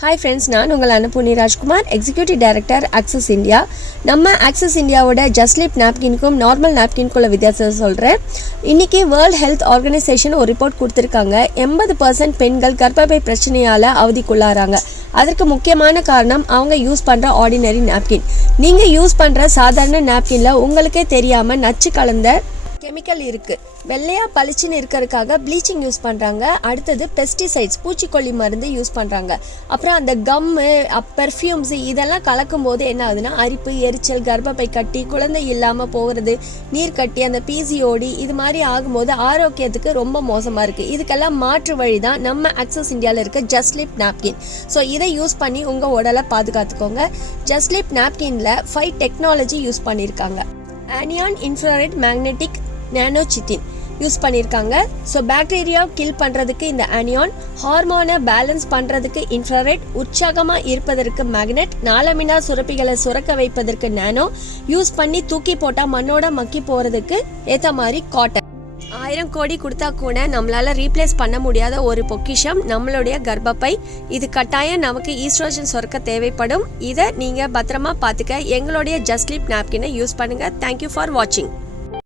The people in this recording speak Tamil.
ஹாய் ஃப்ரெண்ட்ஸ், நான் உங்கள் அனுப்புனி Rajkumar, executive director Access India. நம்ம ஆக்சஸ் இந்தியாவோட ஜஸ்ட்லிப் நாப்கின்க்கும் நார்மல் நாப்கின்குள்ள வித்தியாசம் சொல்கிறேன். இன்றைக்கி வேர்ல்ட் ஹெல்த் ஆர்கனைசேஷன் ஒரு ரிப்போர்ட் கொடுத்துருக்காங்க. 80% பெண்கள் கர்ப்பப்பை பிரச்சனையால் அவதிக்குள்ளாராங்க. அதற்கு முக்கியமான காரணம் அவங்க யூஸ் பண்ணுற ஆர்டினரி நாப்கின். நீங்கள் யூஸ் பண்ணுற சாதாரண நாப்கினில் உங்களுக்கே தெரியாமல் நச்சு கலந்த கெமிக்கல் இருக்குது. வெள்ளையாக பளிச்சுன்னு இருக்கிறதுக்காக ப்ளீச்சிங் யூஸ் பண்ணுறாங்க. அடுத்தது பெஸ்டிசைட்ஸ், பூச்சிக்கொல்லி மருந்து யூஸ் பண்ணுறாங்க. அப்புறம் அந்த கம்மு, பெர்ஃப்யூம்ஸு இதெல்லாம் கலக்கும் போது என்ன ஆகுதுன்னா அரிப்பு, எரிச்சல், கர்ப்பப்பை கட்டி, குழந்தை இல்லாமல் போகிறது, நீர் கட்டி, அந்த பிசிஓடி இது மாதிரி ஆகும்போது ஆரோக்கியத்துக்கு ரொம்ப மோசமாக இருக்குது. இதுக்கெல்லாம் மாற்று வழி தான் நம்ம ஆக்சஸ் இந்தியாவில் இருக்க ஜஸ்ட்லிப் நாப்கின். ஸோ இதை யூஸ் பண்ணி உங்கள் உடலை பாதுகாத்துக்கோங்க. ஜஸ்ட்லிப் நாப்கினில் 5 டெக்னாலஜி யூஸ் பண்ணியிருக்காங்க. ஆனியான் இன்ஃப்ராரெட் மேக்னெட்டிக் நானோசிட்டின் யூஸ் பண்ணியிருக்காங்க. ஸோ பாக்டீரியா கில் பண்ணுறதுக்கு இந்த ஆனியான், ஹார்மோனை பேலன்ஸ் பண்ணுறதுக்கு இன்ஃப்ராரெட், உற்சாகமாக இருப்பதற்கு மேக்னெட், நாளமினா சுரப்பிகளை சுரக்க வைப்பதற்கு நானோ, யூஸ் பண்ணி தூக்கி போட்டால் மண்ணோட மக்கி போகிறதுக்கு ஏற்ற மாதிரி காட்டன். 1000 கோடி கொடுத்தா கூட நம்மளால் ரீப்ளேஸ் பண்ண முடியாத ஒரு பொக்கிஷம் நம்மளுடைய கர்ப்பப்பை. இது கட்டாயம் நமக்கு ஈஸ்ட்ரோஜன் சுரக்க தேவைப்படும். இதை நீங்கள் பத்திரமா பார்த்துக்க எங்களுடைய ஜஸ்ட்லிப் நாப்கினை யூஸ் பண்ணுங்கள். தேங்க்யூ ஃபார் வாட்சிங்.